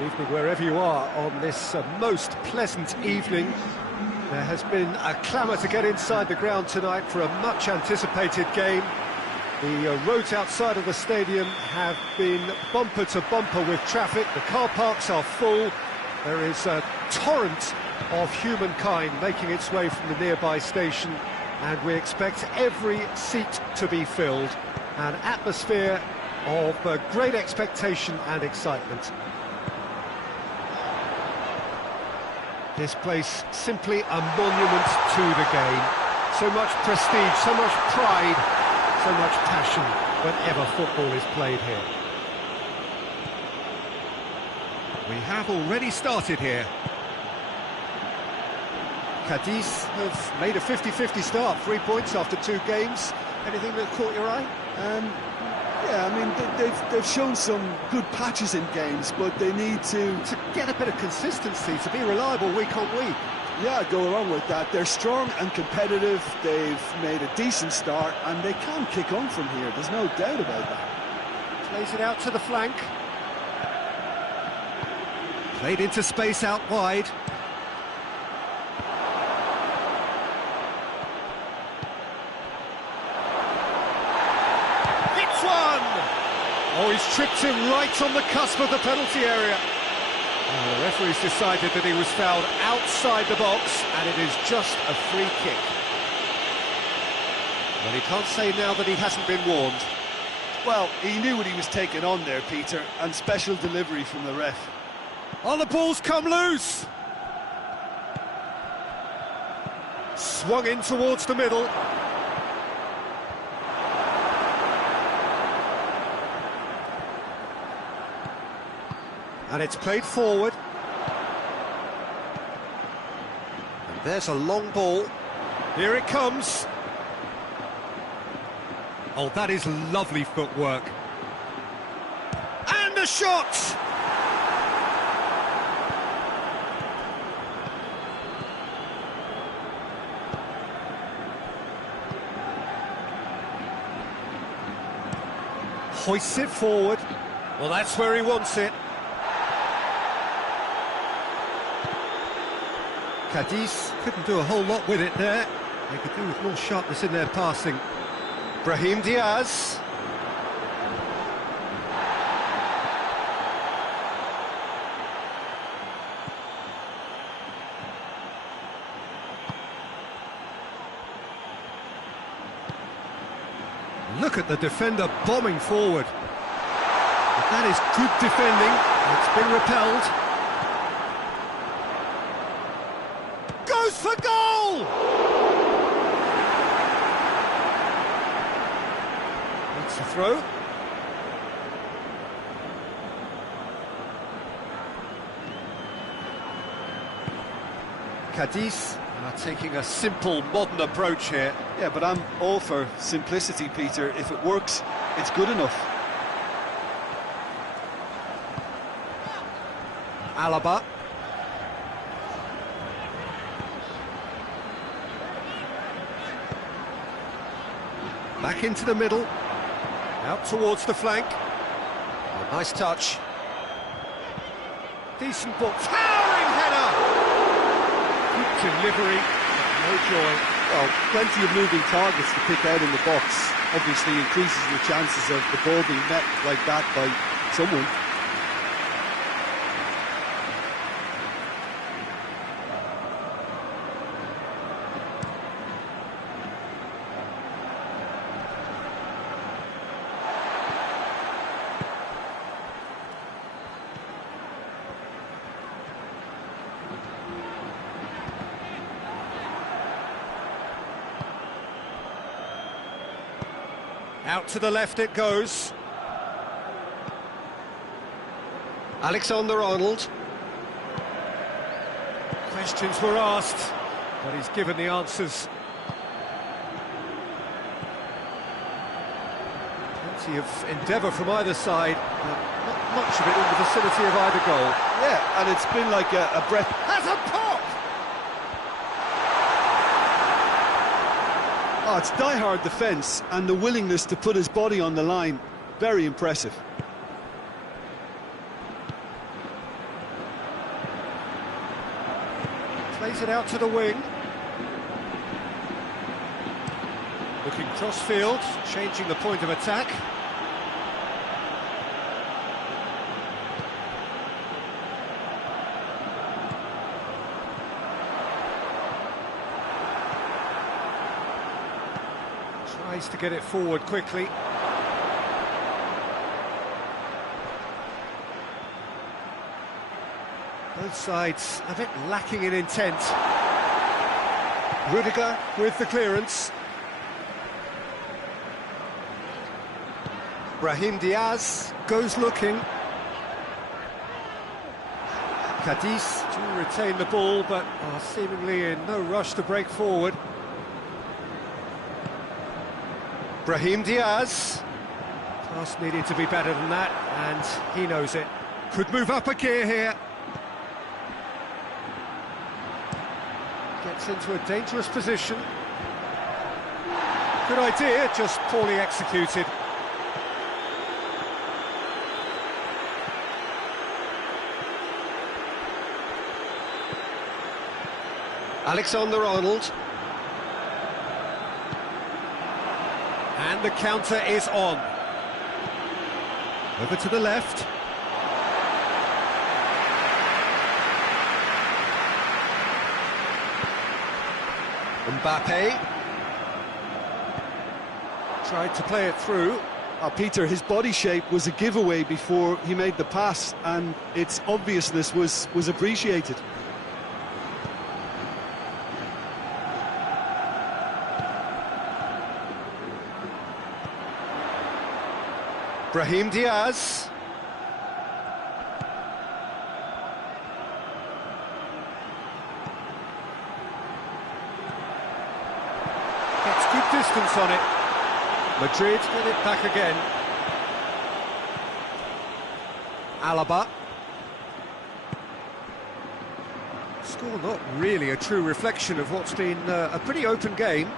Good evening wherever you are on this most pleasant evening. There has been a clamour to get inside the ground tonight for a much-anticipated game. The roads outside of the stadium have been bumper to bumper with traffic. The car parks are full. There is a torrent of humankind making its way from the nearby station, and we expect every seat to be filled. An atmosphere of great expectation and excitement. This place simply a monument to the game. So much prestige, so much pride, so much passion whenever football is played here. We have already started here. Cadiz have made a 50-50 start, 3 points after 2 games. Anything that caught your eye? Yeah, I mean, they've shown some good patches in games, but they need to get a bit of consistency, to be reliable week on week. Yeah, I'd go along with that. They're strong and competitive, they've made a decent start, and they can kick on from here, there's no doubt about that. Plays it out to the flank. Played into space out wide. Oh, he's tripped him right on the cusp of the penalty area. The referee's decided that he was fouled outside the box, and it is just a free kick. Well, he can't say now that he hasn't been warned. Well, he knew what he was taking on there, Peter, and special delivery from the ref. Oh, the ball's come loose! Swung in towards the middle. And it's played forward. And there's a long ball. Here it comes. Oh, that is lovely footwork. And a shot! Hoists it forward. Well, that's where he wants it. Cadiz couldn't do a whole lot with it there. They could do with more sharpness in their passing. Brahim Diaz. Look at the defender bombing forward. But that is good defending. It's been repelled. Goes for goal! It's a throw. Cadiz are taking a simple, modern approach here. Yeah, but I'm all for simplicity, Peter. If it works, it's good enough. Alaba. Back into the middle, out towards the flank. A nice touch. Decent ball, towering header! Good delivery, no joy. Well, plenty of moving targets to pick out in the box. Obviously increases the chances of the ball being met like that by someone. Out to the left it goes. Alexander-Arnold. Questions were asked, but he's given the answers. Plenty of endeavour from either side, but not much of it in the vicinity of either goal. Yeah, and it's been like a breath. Has a pop! Oh, it's die-hard defence and the willingness to put his body on the line. Very impressive. Plays it out to the wing. Looking cross-field, changing the point of attack. Tries to get it forward quickly. Both sides a bit lacking in intent. Rudiger with the clearance. Brahim Diaz goes looking. Cadiz do retain the ball, but are seemingly in no rush to break forward. Brahim Diaz. Pass needed to be better than that, and he knows it. Could move up a gear here. Gets into a dangerous position. Good idea, just poorly executed. Alexander-Arnold. And the counter is on. Over to the left. Mbappe. Tried to play it through. Peter, his body shape was a giveaway before he made the pass, and its obviousness was appreciated. Brahim Diaz. Gets good distance on it. Madrid get it back again. Alaba. Score not really a true reflection of what's been a pretty open game.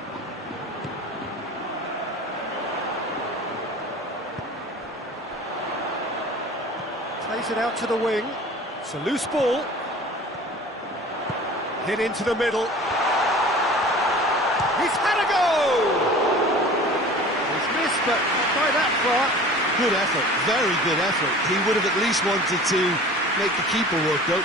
Plays it out to the wing. It's a loose ball. Hit into the middle. He's had a go! He's missed, but not by that far. Good effort, very good effort. He would have at least wanted to make the keeper work, though.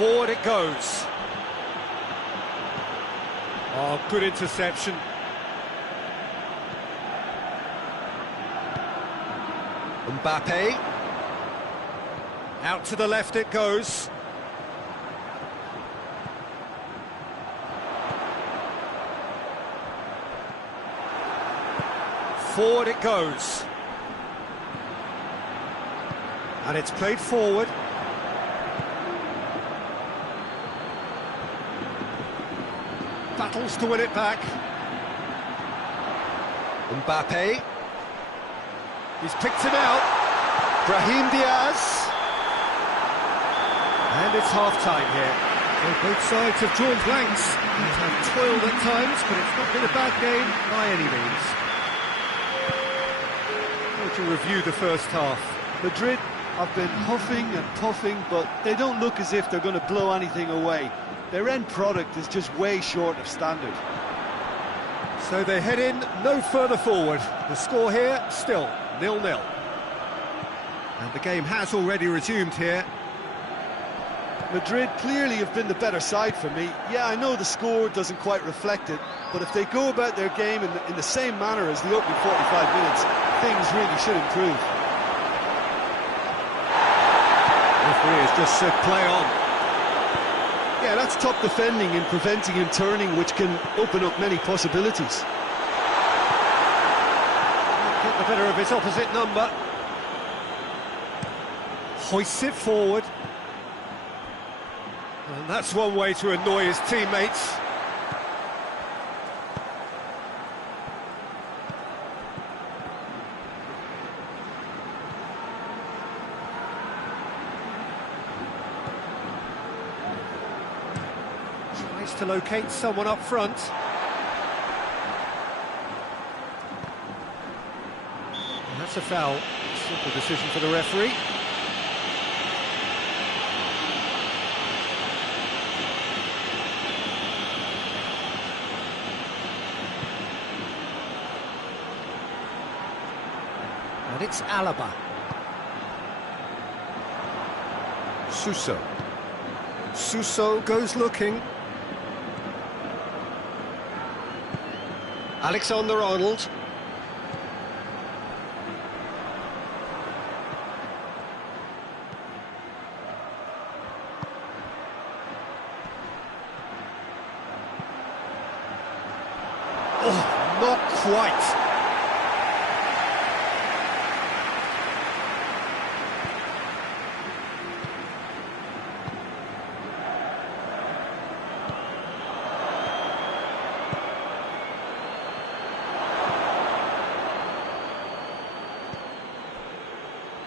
Forward it goes. Oh, good interception. Mbappe. Out to the left it goes. Forward it goes. And it's played forward. Battles to win it back. Mbappe. He's picked him out. Brahim Diaz. And it's half-time here. Well, both sides have drawn blanks and have toiled at times, but it's not been a bad game by any means. How to review the first half? Madrid have been huffing and puffing, but they don't look as if they're going to blow anything away. Their end product is just way short of standard. So they head in no further forward. The score here, still 0-0. And the game has already resumed here. Madrid clearly have been the better side for me. Yeah, I know the score doesn't quite reflect it, but if they go about their game in the same manner as the opening 45 minutes, things really should improve. The referee has just said play on. Yeah, that's top defending and preventing him turning, which can open up many possibilities. Get the better of his opposite number. Hoists it forward. And that's one way to annoy his teammates. Tries to locate someone up front. And that's a foul. Simple decision for the referee. And it's Alaba. Suso. Suso goes looking. Alexander-Arnold. Oh, not quite.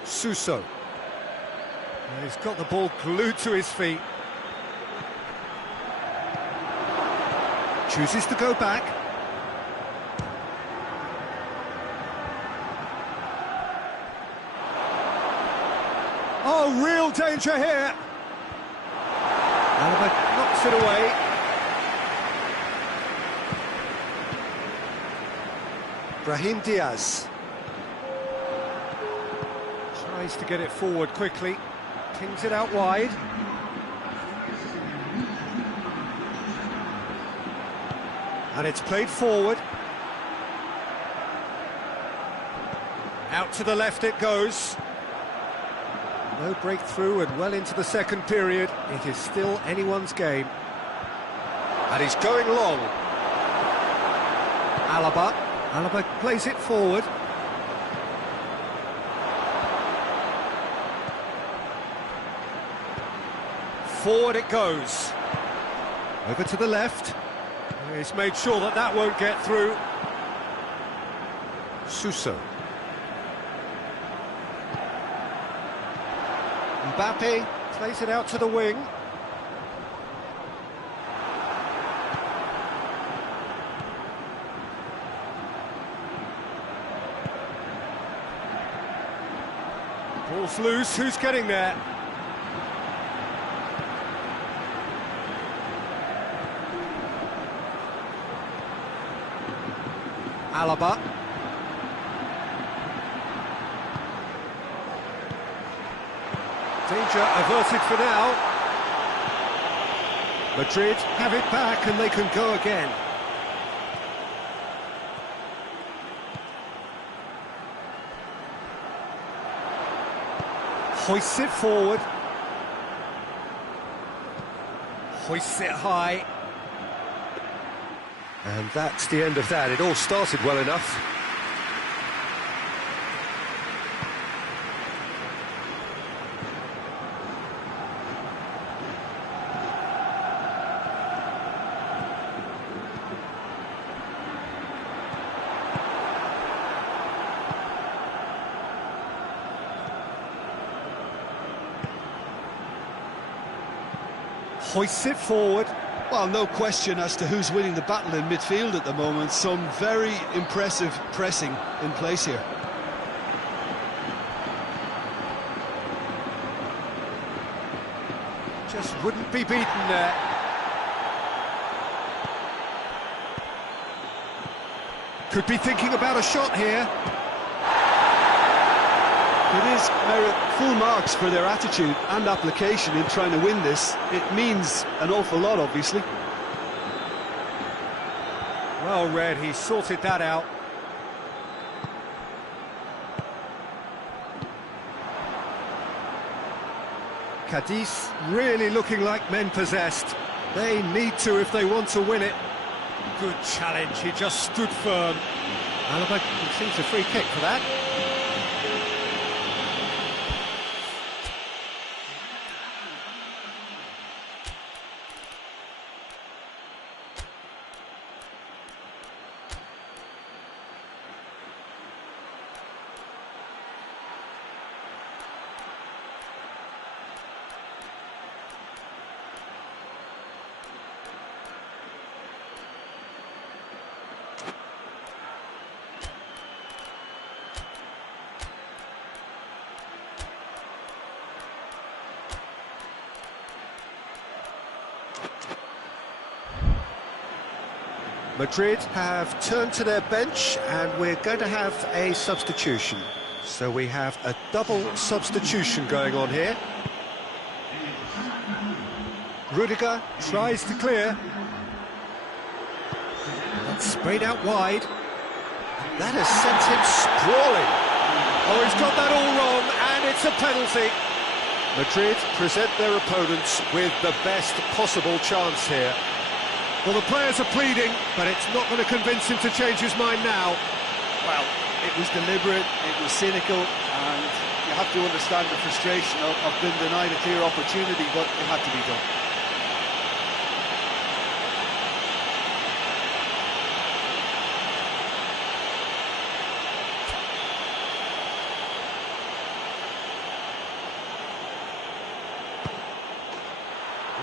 Suso. He's got the ball glued to his feet. Chooses to go back. Oh, real danger here. Alaba knocks it away. Brahim Diaz. Tries to get it forward quickly, pings it out wide. And it's played forward. Out to the left it goes. No breakthrough and well into the second period. It is still anyone's game. And he's going long. Alaba. Alaba plays it forward. Forward it goes. Over to the left. He's made sure that that won't get through. Suso. Mbappe plays it out to the wing. Ball's loose, who's getting there? Alaba. Danger averted for now. Madrid have it back and they can go again. Hoists it forward. Hoists it high. And that's the end of that. It all started well enough. Hoists it forward. Well, no question as to who's winning the battle in midfield at the moment. Some very impressive pressing in place here. Just wouldn't be beaten there. Could be thinking about a shot here. It is merit full marks for their attitude and application in trying to win this. It means an awful lot, obviously. Well read, he sorted that out. Cadiz really looking like men possessed. They need to if they want to win it. Good challenge, he just stood firm. Alaba receives a free kick for that. Madrid have turned to their bench and we're going to have a substitution. So we have a double substitution going on here. Rudiger tries to clear. That's sprayed out wide. That has sent him sprawling. Oh, he's got that all wrong, and it's a penalty. Madrid present their opponents with the best possible chance here. Well, the players are pleading, but it's not going to convince him to change his mind now. Well, it was deliberate, it was cynical, and you have to understand the frustration of being denied a clear opportunity, but it had to be done.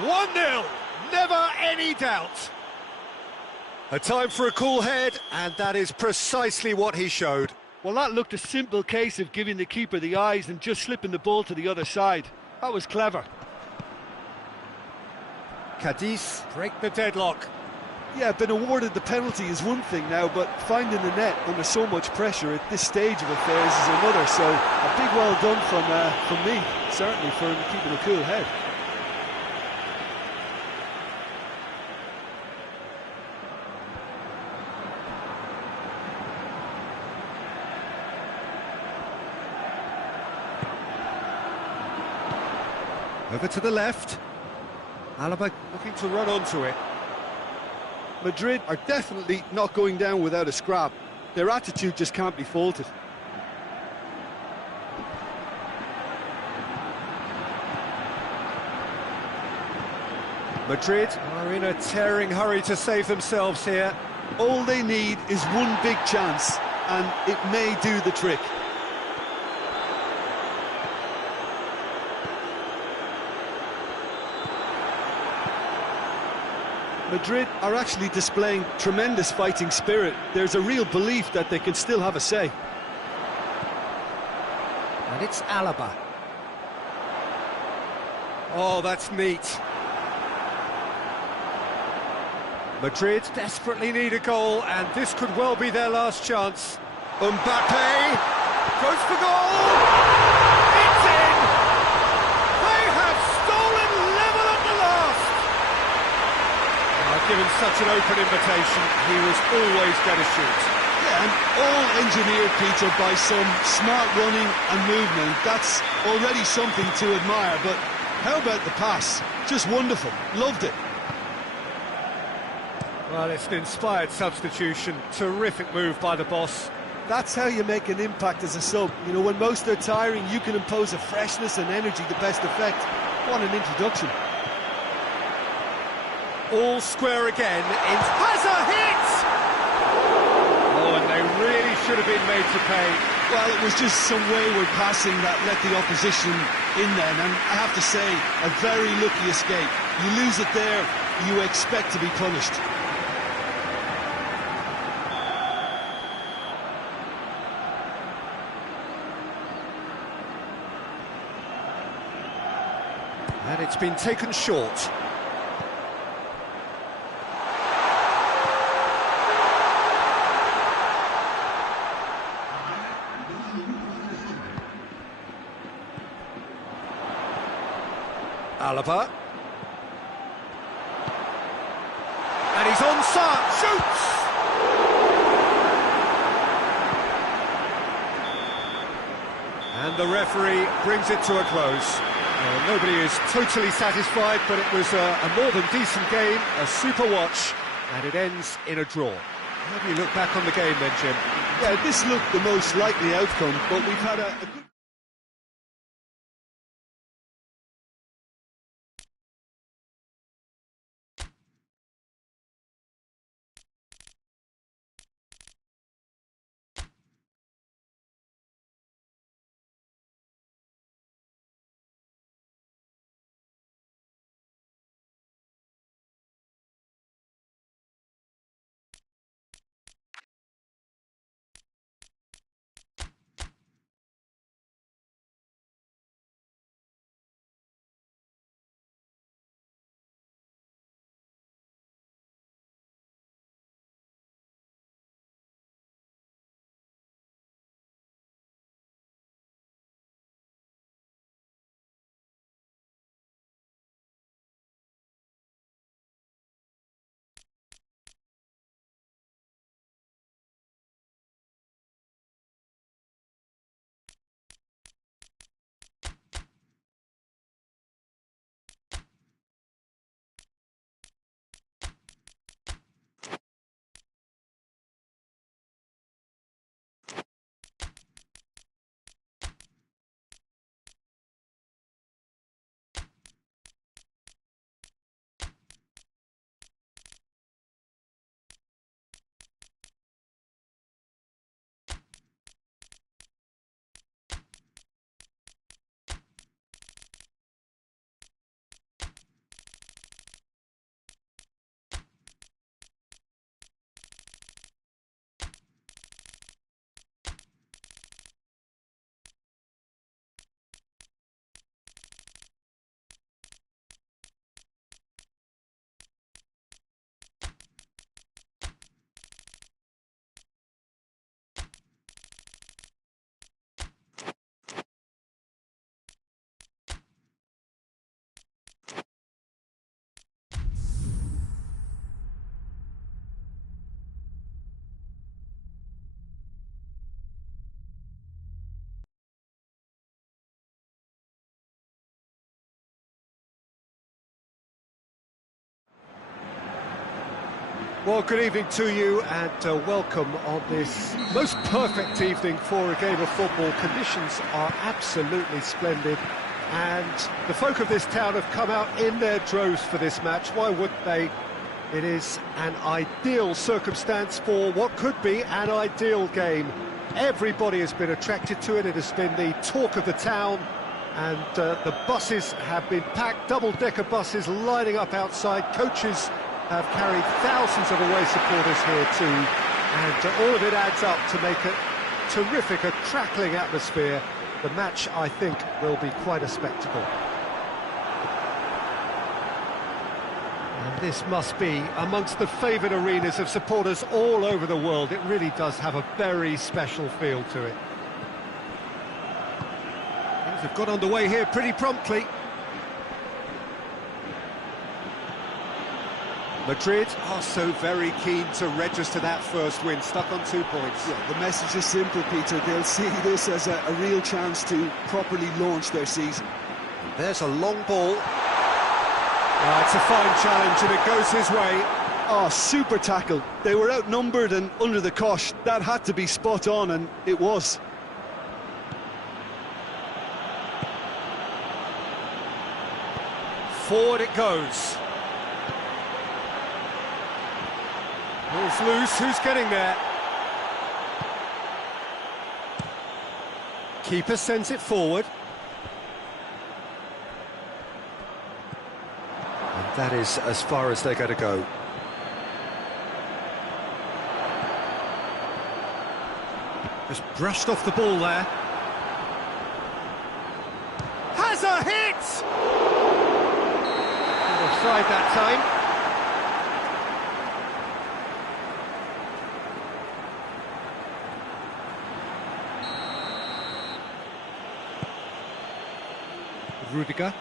One 0 never any doubt. A time for a cool head, and that is precisely what he showed. Well, that looked a simple case of giving the keeper the eyes and just slipping the ball to the other side. That was clever. Cadiz break the deadlock. Yeah, being awarded the penalty is one thing now, but finding the net under so much pressure at this stage of affairs is another. So a big well done from me, certainly, for keeping a cool head. Over to the left. Alaba looking to run onto it. Madrid are definitely not going down without a scrap. Their attitude just can't be faulted. Madrid are in a tearing hurry to save themselves here. All they need is one big chance, and it may do the trick. Madrid are actually displaying tremendous fighting spirit. There's a real belief that they can still have a say. And it's Alaba. Oh, that's neat. Madrid desperately need a goal, and this could well be their last chance. Mbappe goes for goal! It's in! They have stolen level at the last! Given such an open invitation, he was always going to shoot. Yeah, and all engineered, Peter, by some smart running and movement. That's already something to admire, but how about the pass? Just wonderful. Loved it. Well, it's an inspired substitution. Terrific move by the boss. That's how you make an impact as a sub. You know, when most are tiring, you can impose a freshness and energy to best effect. What an introduction. All square again, has a hit! Oh, and they really should have been made to pay. Well, it was just some wayward passing that let the opposition in then, and I have to say, a very lucky escape. You lose it there, you expect to be punished. And it's been taken short. Alaba. And he's onside, shoots! And the referee brings it to a close. Nobody is totally satisfied, but it was a more than decent game, a super watch, and it ends in a draw. How do you look back on the game then, Jim? Yeah, this looked the most likely outcome, but we've had a good... Well, good evening to you and welcome on this most perfect evening for a game of football. Conditions are absolutely splendid and the folk of this town have come out in their droves for this match. Why wouldn't they? It is an ideal circumstance for what could be an ideal game. Everybody has been attracted to it. It has been the talk of the town and the buses have been packed, double-decker buses lining up outside. Coaches have carried thousands of away supporters here too, and all of it adds up to make a terrific, a crackling atmosphere. The match, I think, will be quite a spectacle. And this must be amongst the favoured arenas of supporters all over the world. It really does have a very special feel to it. Things have got underway here pretty promptly. Madrid are so very keen to register that first win, stuck on 2 points. Yeah, the message is simple, Peter. They'll see this as a real chance to properly launch their season. There's a long ball. It's a fine challenge and it goes his way. Oh, super tackle. They were outnumbered and under the cosh. That had to be spot on, and it was. Forward it goes. Ball's loose, who's getting there? Keeper sends it forward. And that is as far as they're going to go. Just brushed off the ball there. Has a hit! Offside that time. Rudiger.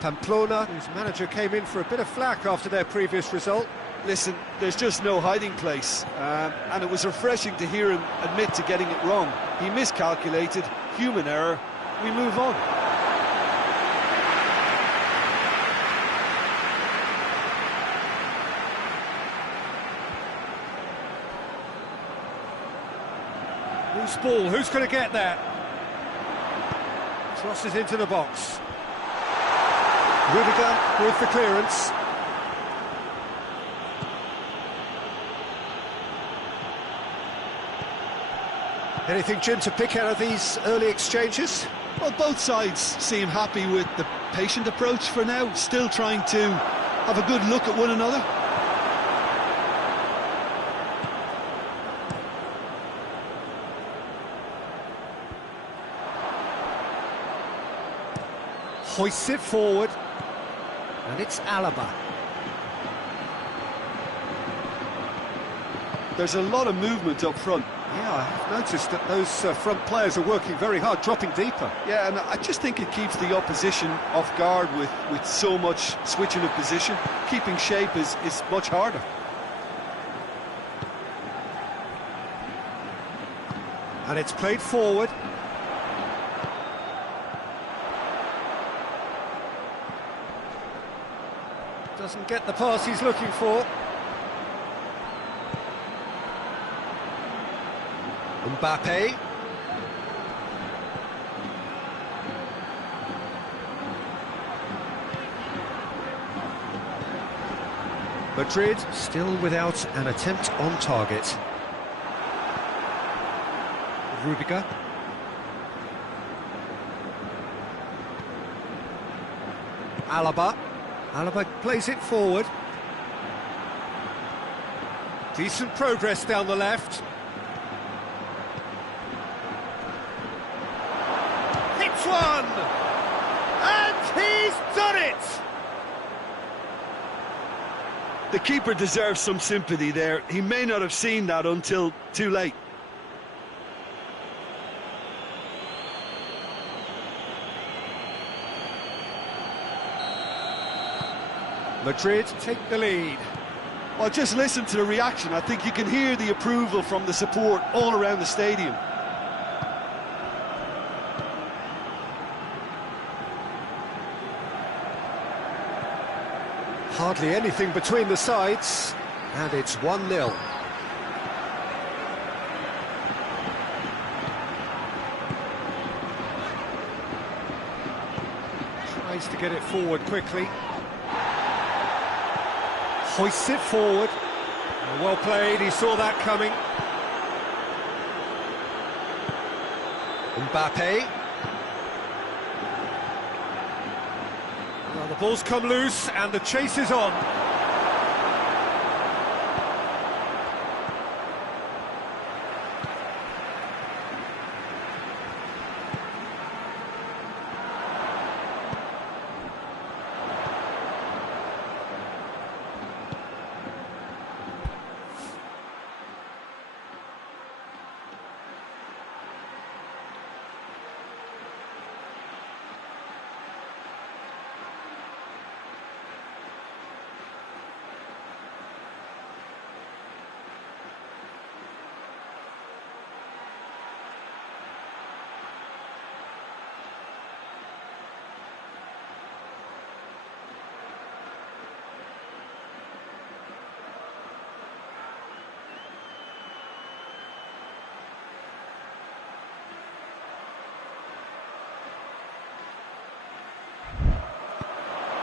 Pamplona, whose manager came in for a bit of flack after their previous result. Listen, there's just no hiding place, and it was refreshing to hear him admit to getting it wrong. He miscalculated, human error, we move on. Loose ball, who's going to get there? Crosses into the box. Rudiger with the clearance. Anything, Jim, to pick out of these early exchanges? Well, both sides seem happy with the patient approach for now, still trying to have a good look at one another. Hoists it forward, and it's Alaba. There's a lot of movement up front. Yeah, I've noticed that those front players are working very hard, dropping deeper. Yeah, and I just think it keeps the opposition off guard with so much switching of position. Keeping shape is much harder. And it's played forward. Doesn't get the pass he's looking for. Mbappe. Madrid still without an attempt on target. Rudiger. Alaba. Alaba plays it forward. Decent progress down the left. Hits one! And he's done it! The keeper deserves some sympathy there. He may not have seen that until too late. Madrid take the lead. Well, just listen to the reaction. I think you can hear the approval from the support all around the stadium. Hardly anything between the sides, and it's 1-0. Tries to get it forward quickly. Hoists it forward. Well played, he saw that coming. Mbappe. Well, the ball's come loose and the chase is on.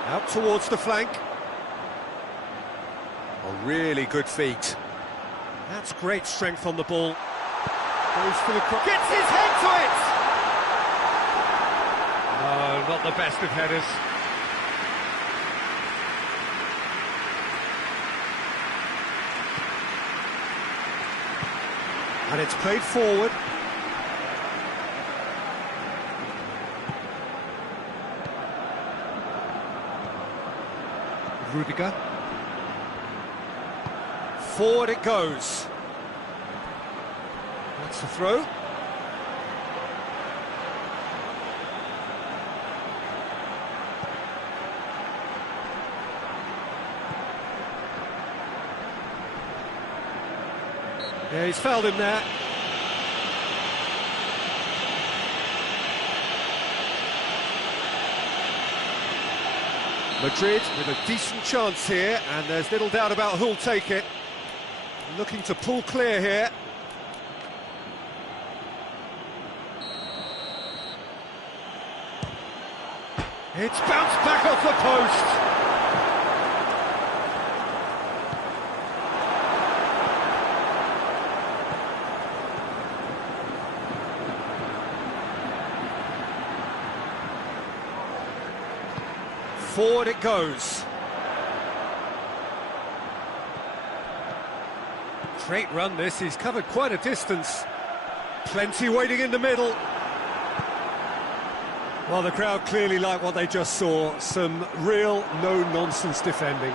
Out towards the flank. A really good feet. That's great strength on the ball. Goes for the cross. Gets his head to it! No, not the best of headers. And it's played forward. Rudiger. Forward it goes. That's the throw. Yeah, he's fouled him there. Madrid with a decent chance here, and there's little doubt about who'll take it. Looking to pull clear here. It's bounced back off the post. Forward it goes. Great run this, he's covered quite a distance. Plenty waiting in the middle. Well, the crowd clearly like what they just saw. Some real no-nonsense defending.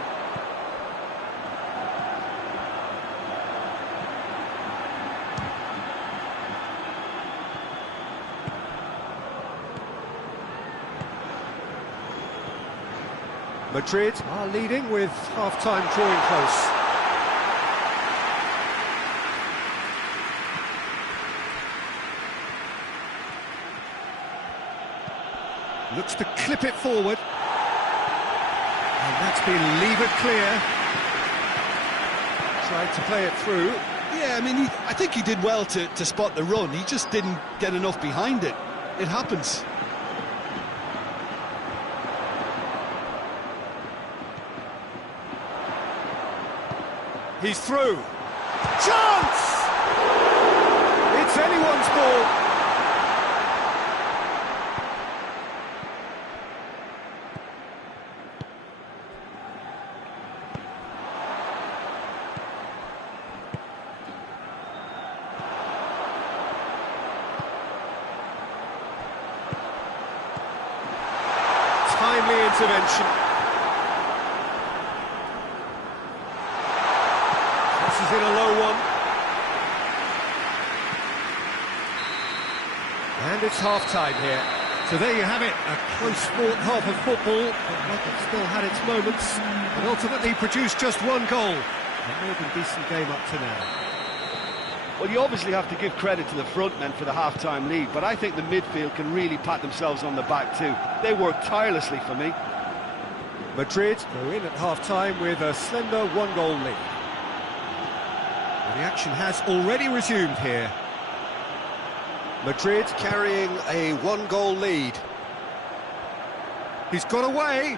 Madrid are leading with half-time drawing close. Looks to clip it forward. And that's been levered clear. Tried to play it through. Yeah, I mean, I think he did well to spot the run. He just didn't get enough behind it. It happens. He's through. Chance! It's anyone's ball. Timely intervention. Crosses in a low one. And it's half-time here. So there you have it, a close-fought half of football, but one that still had its moments, and ultimately produced just one goal. A more than decent game up to now. Well, you obviously have to give credit to the front men for the half-time lead, but I think the midfield can really pat themselves on the back too. They worked tirelessly for me. Madrid go in at half-time with a slender one-goal lead. Well, the action has already resumed here. Madrid carrying a one-goal lead. He's got away.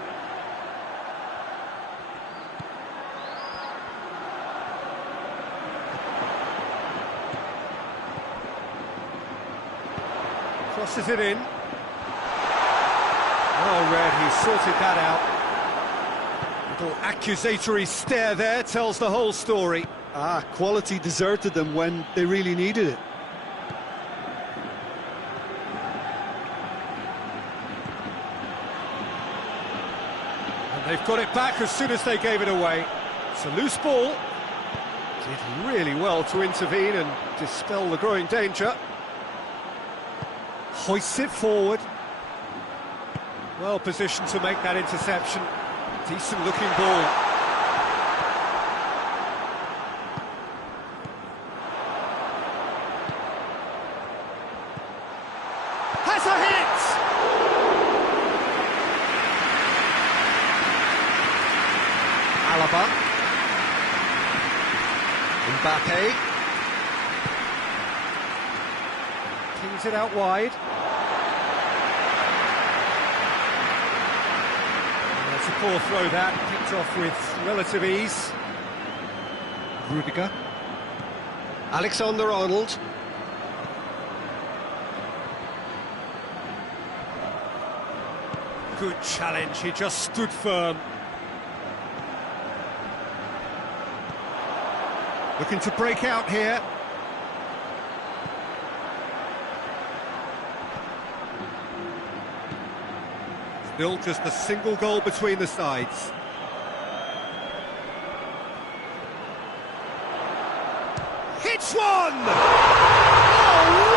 Crosses it in. Oh, Red, he sorted that out. Little accusatory stare there tells the whole story. Quality deserted them when they really needed it. And they've got it back as soon as they gave it away. It's a loose ball. Did really well to intervene and dispel the growing danger. Hoists it forward. Well positioned to make that interception. Decent looking ball. Has a hit! Alaba. Mbappe. Kings it out wide. That's a poor throw that, picked off with relative ease. Rudiger. Alexander-Arnold. Good challenge, he just stood firm. Looking to break out here. Still just a single goal between the sides. Hits one! Oh,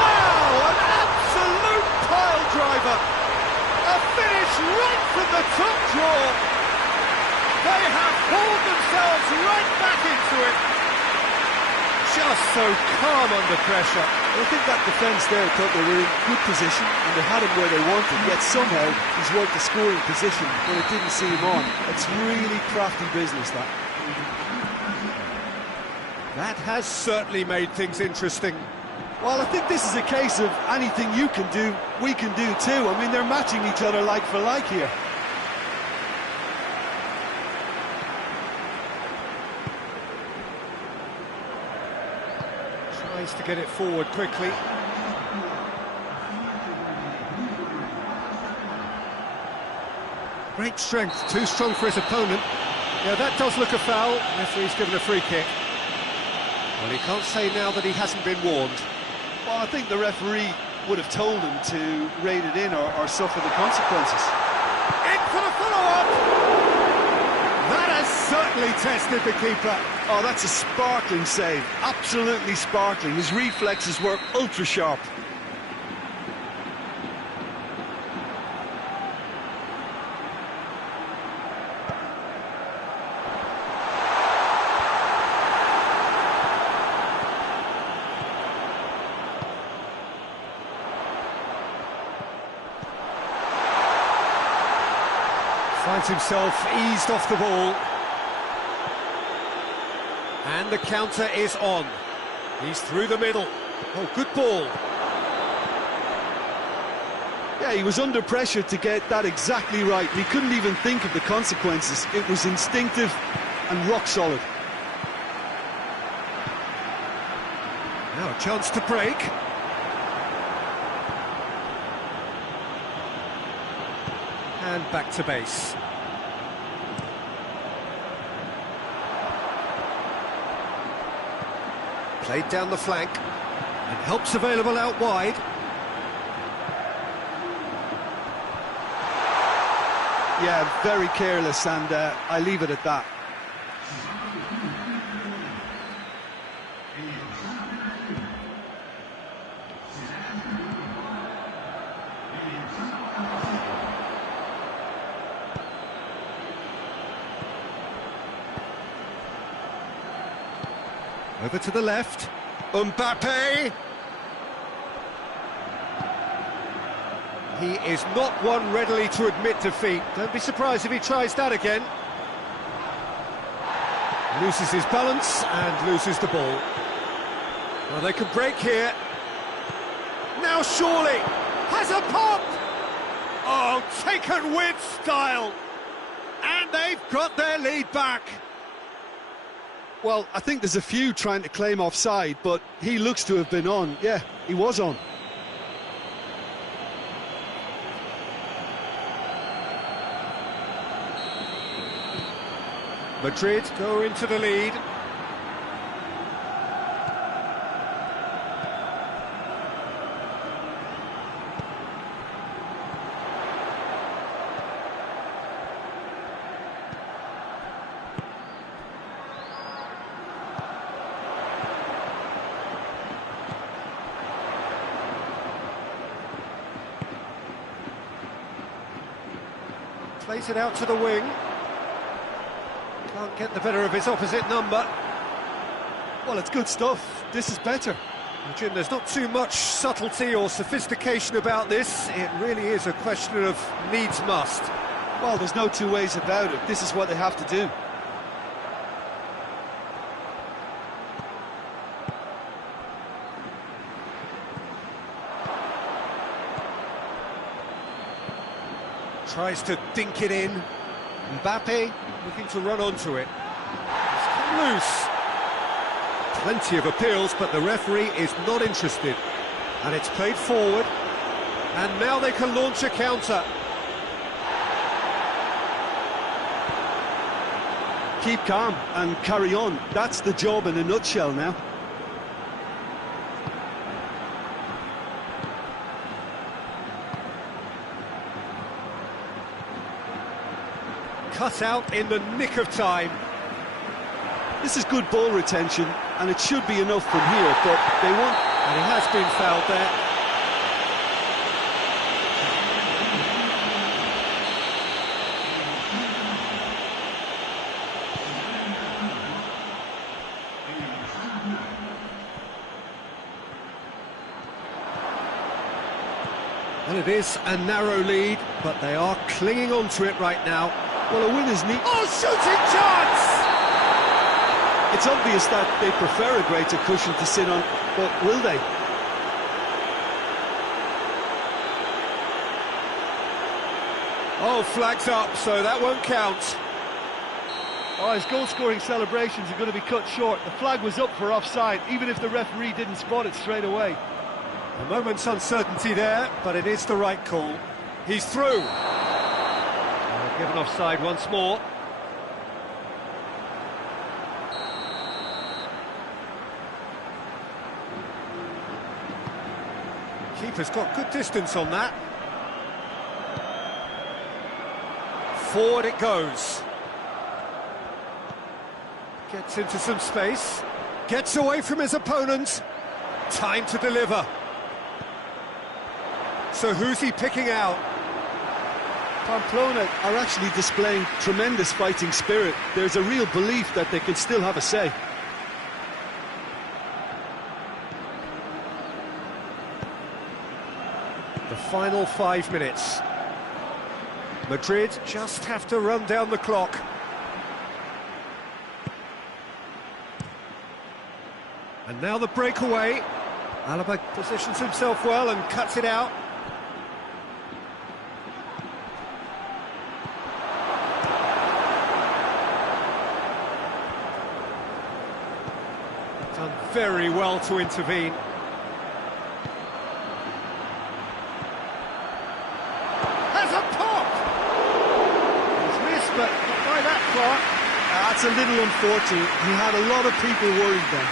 wow! An absolute pile driver! A finish right from the top draw! They have pulled themselves right back into it! Just so calm under pressure. I think that defence there thought they were in good position and they had him where they wanted, yet somehow he's worked the scoring position when it didn't see him on. It's really crafty business, that. That has certainly made things interesting. Well, I think this is a case of anything you can do, we can do too. I mean, they're matching each other like for like here. Tries to get it forward quickly. Great strength, too strong for his opponent. Yeah, that does look a foul. Referee's given a free kick. Well, he can't say now that he hasn't been warned. Well, I think the referee would have told him to rate it in or suffer the consequences. In for the follow-up! That has certainly tested the keeper. Oh, that's a sparkling save. Absolutely sparkling. His reflexes were ultra-sharp. Finds himself eased off the ball. And the counter is on. He's through the middle. Oh, good ball. Yeah, he was under pressure to get that exactly right. He couldn't even think of the consequences. It was instinctive and rock solid. Now a chance to break. And back to base. Played down the flank. And help's available out wide. Yeah, very careless, and I leave it at that. Over to the left. Mbappe! He is not one readily to admit defeat. Don't be surprised if he tries that again. Loses his balance and loses the ball. Well, they can break here. Now surely has a pop! Oh, taken with style! And they've got their lead back. Well, I think there's a few trying to claim offside, but he looks to have been on. Yeah, he was on. Madrid go into the lead. Plays it out to the wing. Can't get the better of his opposite number. Well, it's good stuff. This is better. Jim, there's not too much subtlety or sophistication about this. It really is a question of needs must. Well, there's no two ways about it. This is what they have to do. Tries to dink it in. Mbappe looking to run onto it. It's come loose. Plenty of appeals, but the referee is not interested. And it's played forward. And now they can launch a counter. Keep calm and carry on. That's the job in a nutshell now. Cut out in the nick of time. This is good ball retention, and it should be enough from here, but they want... And he has been fouled there. Well, it is a narrow lead, but they are clinging on to it right now. Well, a win is neat. Oh, shooting chance! It's obvious that they prefer a greater cushion to sit on, but will they? Oh, flags up, so that won't count. Oh, his goal-scoring celebrations are going to be cut short. The flag was up for offside, even if the referee didn't spot it straight away. A moment's uncertainty there, but it is the right call. He's through. Given offside once more. Keeper's got good distance on that. Forward it goes. Gets into some space. Gets away from his opponent. Time to deliver. So who's he picking out? Pamplona are actually displaying tremendous fighting spirit. There's a real belief that they can still have a say. The final 5 minutes. Madrid just have to run down the clock. And now the breakaway. Alaba positions himself well and cuts it out. Done very well to intervene. Has a pop! He's missed, but not by that far. That's a little unfortunate. He had a lot of people worried then.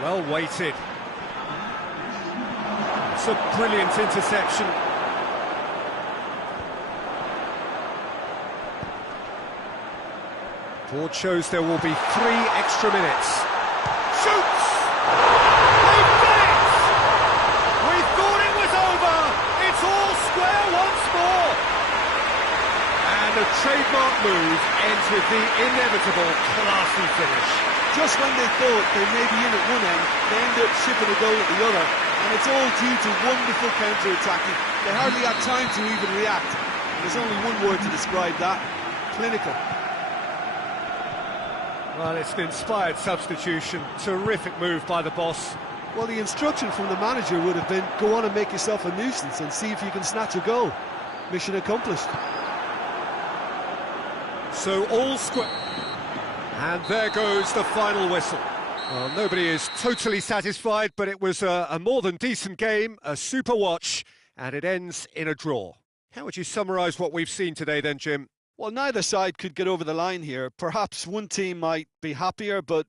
Well weighted. It's a brilliant interception. Board shows there will be 3 extra minutes. Shoots! They've done it! We thought it was over. It's all square once more. And a trademark move ends with the inevitable classy finish. Just when they thought they may be in at one end, they end up shipping a goal at the other. And it's all due to wonderful counter-attacking. They hardly had time to even react. And there's only one word to describe that: clinical. Well, it's an inspired substitution. Terrific move by the boss. Well, the instruction from the manager would have been, go on and make yourself a nuisance and see if you can snatch a goal. Mission accomplished. So all square... And there goes the final whistle. Well, nobody is totally satisfied, but it was a more than decent game, a super watch, and it ends in a draw. How would you summarise what we've seen today then, Jim? Well, neither side could get over the line here. Perhaps one team might be happier, but